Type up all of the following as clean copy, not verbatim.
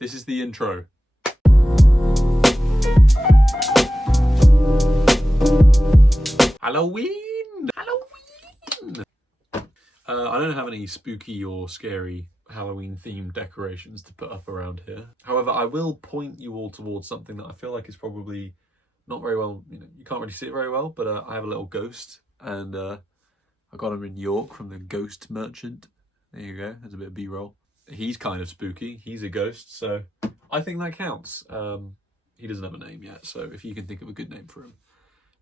This is the intro. Halloween! Halloween! I don't have any spooky or scary Halloween-themed decorations to put up around here. However, I will point you all towards something that I feel like is probably not very well, you can't really see it very well, but I have a little ghost, and I got him in York from the Ghost Merchant. There you go, there's a bit of B-roll. He's kind of spooky, he's a ghost, so I think that counts. He doesn't have a name yet, so if you can think of a good name for him,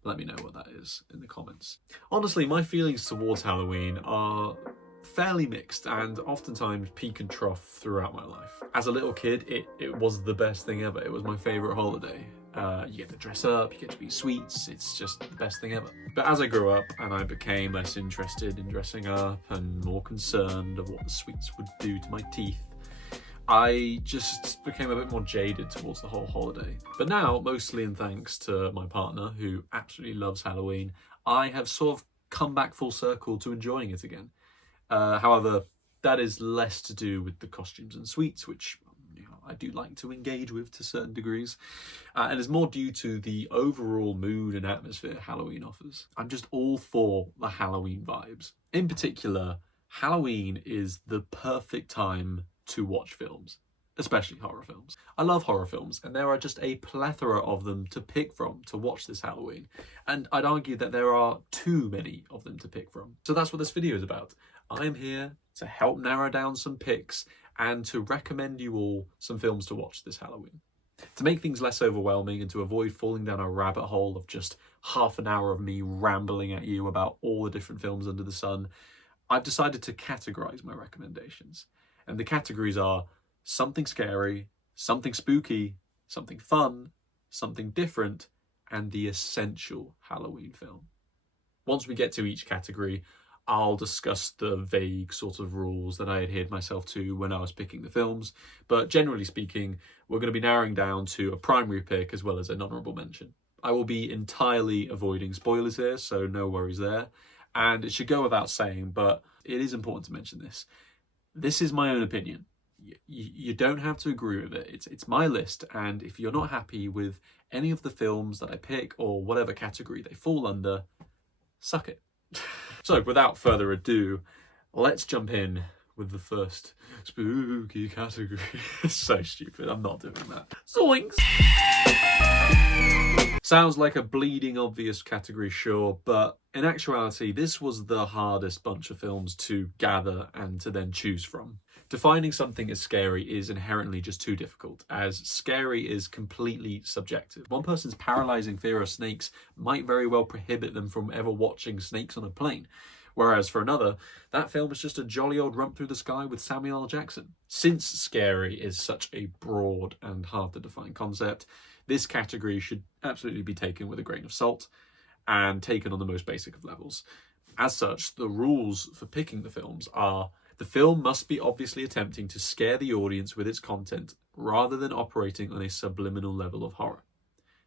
let me know what that is in the comments. Honestly, my feelings towards Halloween are fairly mixed and oftentimes peak and trough throughout my life. As a little kid, it was the best thing ever. It was my favourite holiday. You get to dress up, you get to eat sweets, it's just the best thing ever. But as I grew up and I became less interested in dressing up and more concerned of what the sweets would do to my teeth, I just became a bit more jaded towards the whole holiday. But now, mostly in thanks to my partner, who absolutely loves Halloween, I have sort of come back full circle to enjoying it again. However, that is less to do with the costumes and sweets, which I do like to engage with to certain degrees, and is more due to the overall mood and atmosphere Halloween offers. I'm just all for the Halloween vibes. In particular, Halloween is the perfect time to watch films, especially horror films. I love horror films, and there are just a plethora of them to pick from to watch this Halloween, and I'd argue that there are too many of them to pick from. So that's what this video is about. I'm here to help narrow down some picks and to recommend you all some films to watch this Halloween. To make things less overwhelming and to avoid falling down a rabbit hole of just half an hour of me rambling at you about all the different films under the sun, I've decided to categorize my recommendations. And the categories are something scary, something spooky, something fun, something different, and the essential Halloween film. Once we get to each category, I'll discuss the vague sort of rules that I adhered myself to when I was picking the films, but generally speaking, we're going to be narrowing down to a primary pick as well as an honourable mention. I will be entirely avoiding spoilers here, so no worries there, and it should go without saying, but it is important to mention this. This is my own opinion. You don't have to agree with it. It's my list, and if you're not happy with any of the films that I pick or whatever category they fall under, suck it. So without further ado, let's jump in with the first spooky category. It's so stupid, I'm not doing that. Zoinks! Sounds like a bleeding obvious category, sure, but in actuality, this was the hardest bunch of films to gather and to then choose from. Defining something as scary is inherently just too difficult, as scary is completely subjective. One person's paralyzing fear of snakes might very well prohibit them from ever watching snakes on a plane, whereas for another, that film is just a jolly old romp through the sky with Samuel L. Jackson. Since scary is such a broad and hard to define concept, this category should absolutely be taken with a grain of salt and taken on the most basic of levels. As such, the rules for picking the films are: the film must be obviously attempting to scare the audience with its content rather than operating on a subliminal level of horror.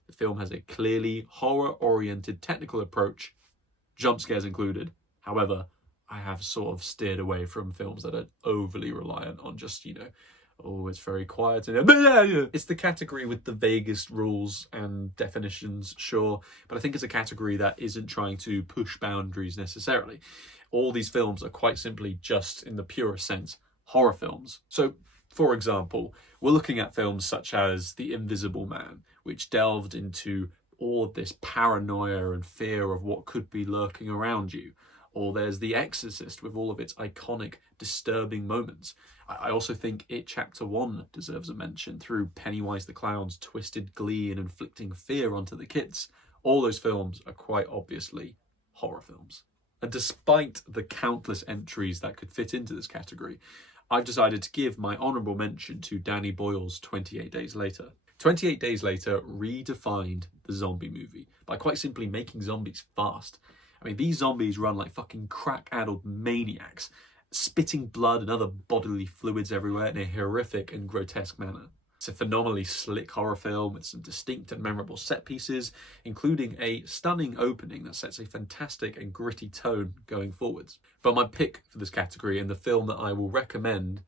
The film has a clearly horror-oriented technical approach, jump scares included. However, I have sort of steered away from films that are overly reliant on just, oh, it's very quiet. It's the category with the vaguest rules and definitions, sure, but I think it's a category that isn't trying to push boundaries necessarily. All these films are quite simply just, in the purest sense, horror films. So, for example, we're looking at films such as The Invisible Man, which delved into all of this paranoia and fear of what could be lurking around you. Or there's The Exorcist with all of its iconic, disturbing moments. I also think It Chapter 1 deserves a mention through Pennywise the Clown's twisted glee and inflicting fear onto the kids. All those films are quite obviously horror films. And despite the countless entries that could fit into this category, I've decided to give my honourable mention to Danny Boyle's 28 Days Later. 28 Days Later redefined the zombie movie by quite simply making zombies fast. I mean, these zombies run like fucking crack-addled maniacs, spitting blood and other bodily fluids everywhere in a horrific and grotesque manner. It's a phenomenally slick horror film with some distinct and memorable set pieces, including a stunning opening that sets a fantastic and gritty tone going forwards. But my pick for this category and the film that I will recommend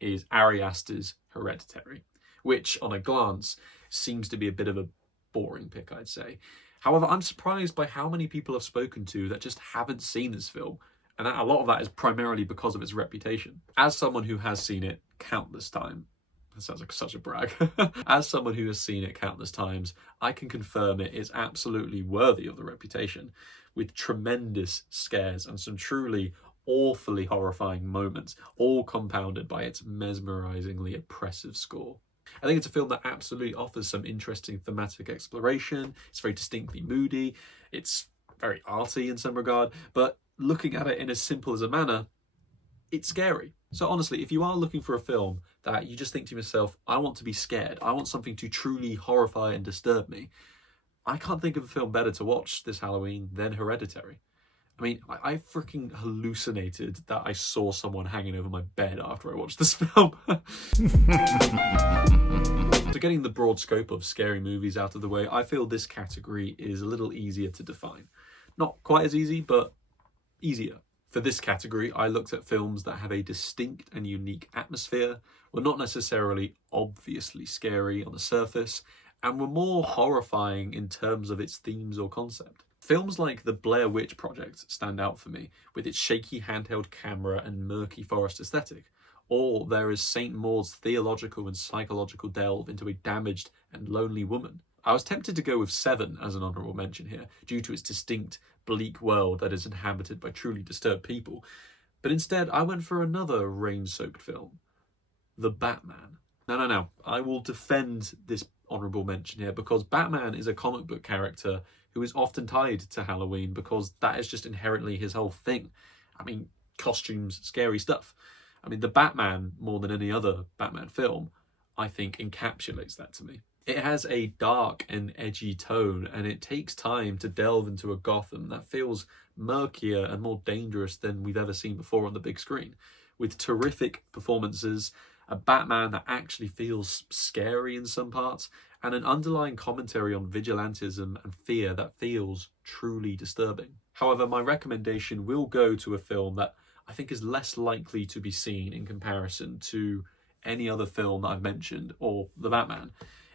is Ari Aster's Hereditary. which on a glance seems to be a bit of a boring pick, I'd say. However, I'm surprised by how many people I've spoken to that just haven't seen this film, and a lot of that is primarily because of its reputation. As someone who has seen it countless times, that sounds like such a brag. As someone who has seen it countless times, I can confirm it is absolutely worthy of the reputation, with tremendous scares and some truly awfully horrifying moments, all compounded by its mesmerizingly oppressive score. I think it's a film that absolutely offers some interesting thematic exploration. It's very distinctly moody. It's very arty in some regard, but looking at it in as simple as a manner, it's scary. So honestly, if you are looking for a film that you just think to yourself, I want to be scared, I want something to truly horrify and disturb me, I can't think of a film better to watch this Halloween than Hereditary. I mean, I freaking hallucinated that I saw someone hanging over my bed after I watched this film. So getting the broad scope of scary movies out of the way, I feel this category is a little easier to define. Not quite as easy, but easier. For this category, I looked at films that have a distinct and unique atmosphere, were not necessarily obviously scary on the surface, and were more horrifying in terms of its themes or concept. Films like The Blair Witch Project stand out for me, with its shaky handheld camera and murky forest aesthetic. Or there is St. Maud's theological and psychological delve into a damaged and lonely woman. I was tempted to go with Seven as an honourable mention here, due to its distinct, bleak world that is inhabited by truly disturbed people. But instead, I went for another rain-soaked film, The Batman. No. I will defend this honourable mention here because Batman is a comic book character who is often tied to Halloween because that is just inherently his whole thing. I mean, costumes, scary stuff. I mean, The Batman, more than any other Batman film, I think encapsulates that to me. It has a dark and edgy tone, and it takes time to delve into a Gotham that feels murkier and more dangerous than we've ever seen before on the big screen, with terrific performances, a Batman that actually feels scary in some parts, and an underlying commentary on vigilantism and fear that feels truly disturbing. However, my recommendation will go to a film that I think is less likely to be seen in comparison to any other film that I've mentioned, or The Batman.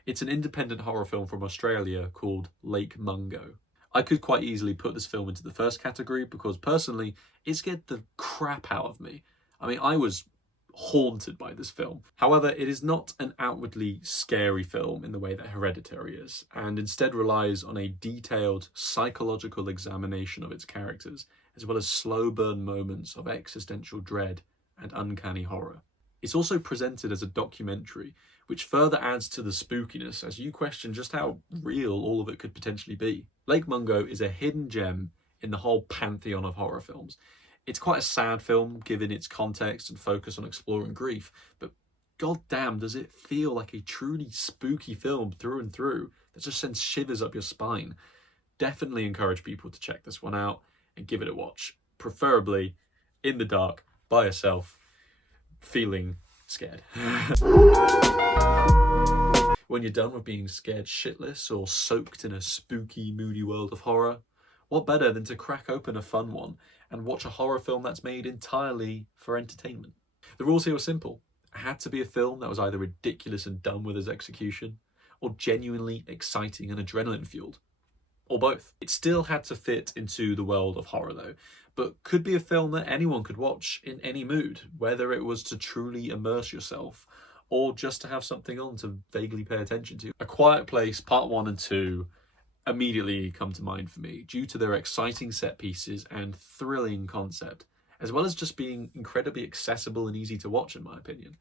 It's an independent horror film from Australia called Lake Mungo. I could quite easily put this film into the first category because personally, it scared the crap out of me. I mean, I was haunted by this film. However, it is not an outwardly scary film in the way that Hereditary is, and instead relies on a detailed psychological examination of its characters, as well as slow burn moments of existential dread and uncanny horror. It's also presented as a documentary, which further adds to the spookiness as you question just how real all of it could potentially be. Lake Mungo is a hidden gem in the whole pantheon of horror films. It's quite a sad film given its context and focus on exploring grief, but goddamn does it feel like a truly spooky film through and through that just sends shivers up your spine. Definitely encourage people to check this one out and give it a watch, preferably in the dark, by yourself, feeling scared. When you're done with being scared shitless or soaked in a spooky, moody world of horror, what better than to crack open a fun one and watch a horror film that's made entirely for entertainment? The rules here were simple. It had to be a film that was either ridiculous and dumb with its execution, or genuinely exciting and adrenaline-fueled, or both. It still had to fit into the world of horror though, but could be a film that anyone could watch in any mood, whether it was to truly immerse yourself or just to have something on to vaguely pay attention to. A Quiet Place Part 1 and 2 immediately come to mind for me due to their exciting set pieces and thrilling concept, as well as just being incredibly accessible and easy to watch in my opinion.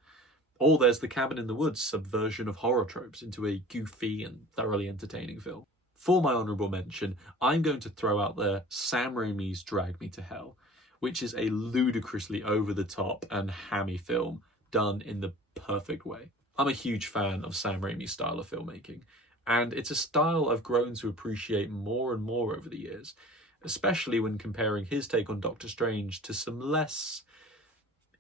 Or there's The Cabin in the Woods subversion of horror tropes into a goofy and thoroughly entertaining film. For my honourable mention, I'm going to throw out there Sam Raimi's Drag Me to Hell, which is a ludicrously over-the-top and hammy film done in the perfect way. I'm a huge fan of Sam Raimi's style of filmmaking, and it's a style I've grown to appreciate more and more over the years, especially when comparing his take on Doctor Strange to some less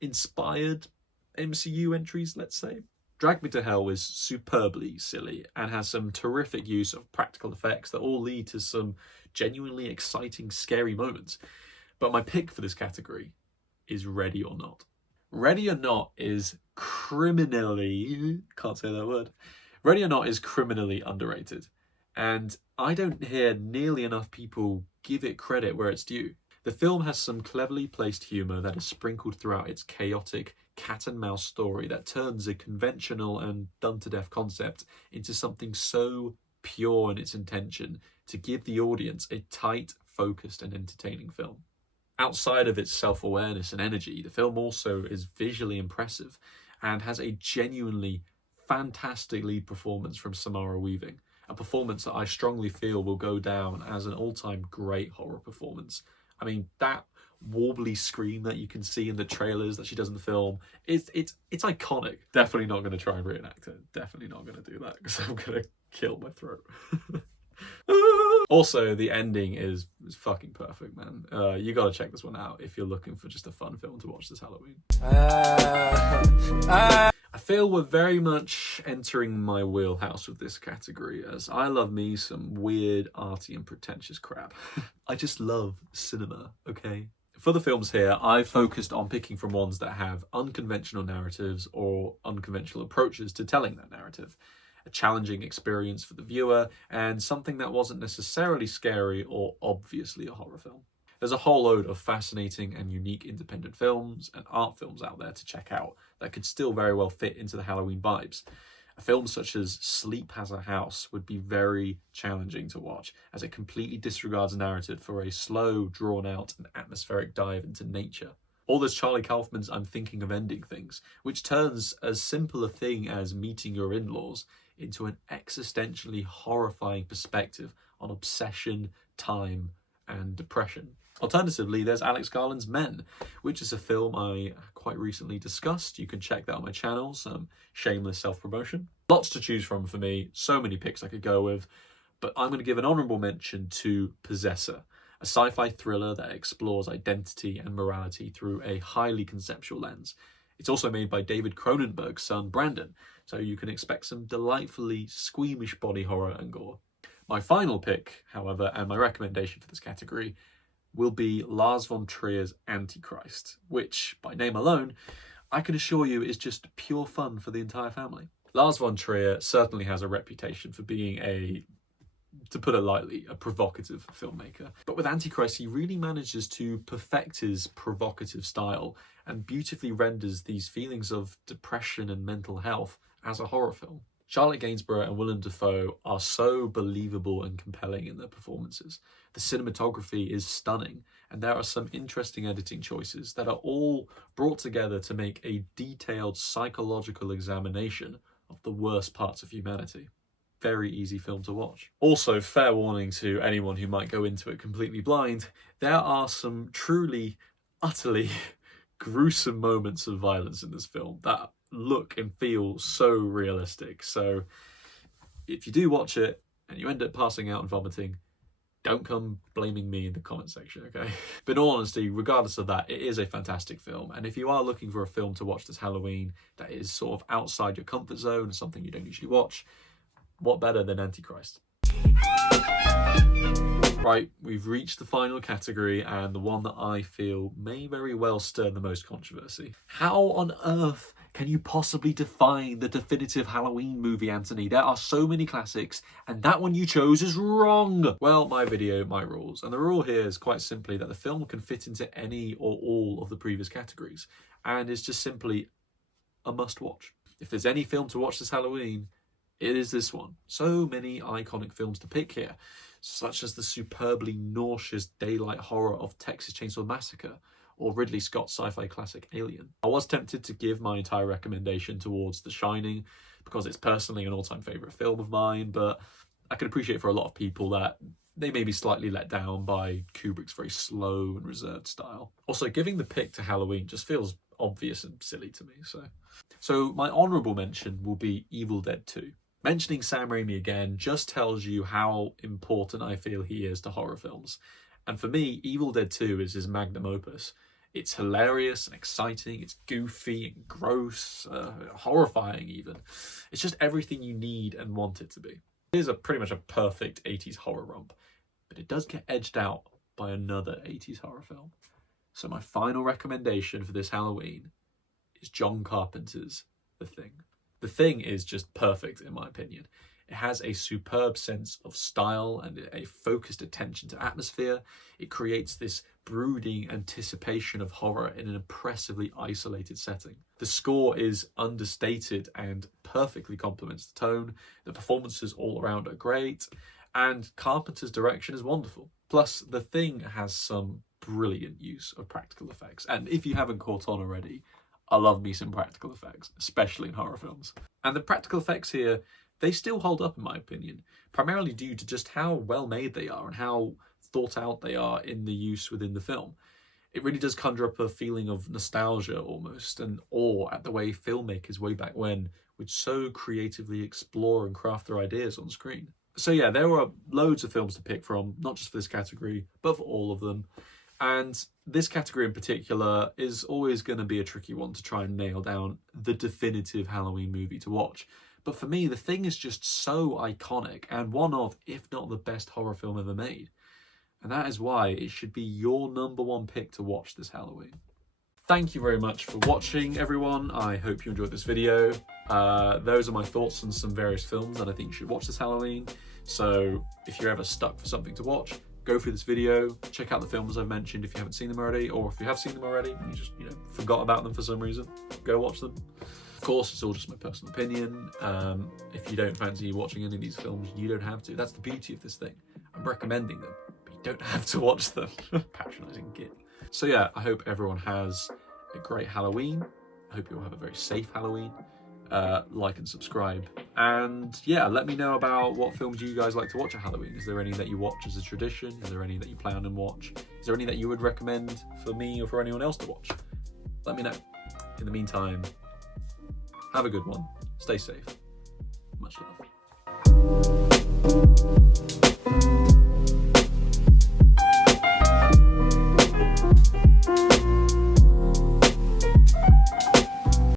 inspired MCU entries, let's say. Drag Me to Hell is superbly silly and has some terrific use of practical effects that all lead to some genuinely exciting, scary moments. But my pick for this category is Ready or Not. Ready or Not is criminally, can't say that word, Ready or Not is criminally underrated. And I don't hear nearly enough people give it credit where it's due. The film has some cleverly placed humour that is sprinkled throughout its chaotic cat and mouse story that turns a conventional and done-to-death concept into something so pure in its intention to give the audience a tight, focused and entertaining film. Outside of its self-awareness and energy, the film also is visually impressive and has a genuinely fantastic lead performance from Samara Weaving, a performance that I strongly feel will go down as an all-time great horror performance. I mean, that warbly scream that you can see in the trailers that she does in the film, it's iconic. Definitely not going to try and reenact it. Definitely not going to do that because I'm going to kill my throat. Also, the ending is fucking perfect, man. You gotta check this one out if you're looking for just a fun film to watch this Halloween. I feel we're very much entering my wheelhouse with this category, as I love me some weird, arty and pretentious crap. I just love cinema, okay? For the films here, I focused on picking from ones that have unconventional narratives or unconventional approaches to telling that narrative. A challenging experience for the viewer, and something that wasn't necessarily scary or obviously a horror film. There's a whole load of fascinating and unique independent films and art films out there to check out that could still very well fit into the Halloween vibes. A film such as Sleep Has a House would be very challenging to watch, as it completely disregards narrative for a slow, drawn-out and atmospheric dive into nature. Or there's Charlie Kaufman's I'm Thinking of Ending Things, which turns as simple a thing as meeting your in-laws into an existentially horrifying perspective on obsession, time, and depression. Alternatively, there's Alex Garland's Men, which is a film I quite recently discussed. You can check that on my channel, some shameless self-promotion. Lots to choose from for me, so many picks I could go with, but I'm going to give an honourable mention to Possessor, a sci-fi thriller that explores identity and morality through a highly conceptual lens. It's also made by David Cronenberg's son, Brandon, so you can expect some delightfully squeamish body horror and gore. My final pick, however, and my recommendation for this category, will be Lars von Trier's Antichrist, which, by name alone, I can assure you is just pure fun for the entire family. Lars von Trier certainly has a reputation for being to put it lightly, a provocative filmmaker. But with Antichrist, he really manages to perfect his provocative style and beautifully renders these feelings of depression and mental health as a horror film. Charlotte Gainsborough and Willem Dafoe are so believable and compelling in their performances. The cinematography is stunning, and there are some interesting editing choices that are all brought together to make a detailed psychological examination of the worst parts of humanity. Very easy film to watch. Also, fair warning to anyone who might go into it completely blind, there are some truly, utterly gruesome moments of violence in this film that look and feel so realistic. So if you do watch it and you end up passing out and vomiting, don't come blaming me in the comment section, okay? But in all honesty, regardless of that, it is a fantastic film. And if you are looking for a film to watch this Halloween that is sort of outside your comfort zone, something you don't usually watch, what better than Antichrist? Right, we've reached the final category, and the one that I feel may very well stir the most controversy. How on earth can you possibly define the definitive Halloween movie, Anthony? There are so many classics, and that one you chose is wrong. Well, my video, my rules. And the rule here is quite simply that the film can fit into any or all of the previous categories, and is just simply a must-watch. If there's any film to watch this Halloween, it is this one. So many iconic films to pick here, such as the superbly nauseous daylight horror of Texas Chainsaw Massacre, or Ridley Scott's sci-fi classic Alien. I was tempted to give my entire recommendation towards The Shining, because it's personally an all-time favourite film of mine, but I can appreciate for a lot of people that they may be slightly let down by Kubrick's very slow and reserved style. Also, giving the pick to Halloween just feels obvious and silly to me, so my honourable mention will be Evil Dead 2. Mentioning Sam Raimi again just tells you how important I feel he is to horror films. And for me, Evil Dead 2 is his magnum opus. It's hilarious and exciting, it's goofy and gross, horrifying even. It's just everything you need and want it to be. It is pretty much a perfect 80s horror romp, but it does get edged out by another 80s horror film. So my final recommendation for this Halloween is John Carpenter's The Thing. The Thing is just perfect in my opinion. It has a superb sense of style and a focused attention to atmosphere. It creates this brooding anticipation of horror in an impressively isolated setting. The score is understated and perfectly complements the tone. The performances all around are great, and Carpenter's direction is wonderful. Plus, The Thing has some brilliant use of practical effects. And if you haven't caught on already, I love me some practical effects, especially in horror films. And the practical effects here, they still hold up in my opinion, primarily due to just how well made they are and how thought out they are in the use within the film. It really does conjure up a feeling of nostalgia almost, and awe at the way filmmakers way back when would so creatively explore and craft their ideas on screen. So yeah, there were loads of films to pick from, not just for this category, but for all of them. And this category in particular is always going to be a tricky one to try and nail down the definitive Halloween movie to watch. But for me, The Thing is just so iconic and one of, if not the best horror film ever made. And that is why it should be your #1 pick to watch this Halloween. Thank you very much for watching, everyone. I hope you enjoyed this video. Those are my thoughts on some various films that I think you should watch this Halloween. So if you're ever stuck for something to watch, go through this video, check out the films I've mentioned if you haven't seen them already, or if you have seen them already and you just forgot about them for some reason, go watch them. Of course, it's all just my personal opinion. If you don't fancy watching any of these films, you don't have to. That's the beauty of this thing. I'm recommending them, but you don't have to watch them. Patronising git. So yeah, I hope everyone has a great Halloween. I hope you all have a very safe Halloween. Like and subscribe. And yeah, let me know about what films you guys like to watch at Halloween. Is there any that you watch as a tradition? Is there any that you plan and watch? Is there any that you would recommend for me or for anyone else to watch? Let me know. In the meantime, have a good one. Stay safe.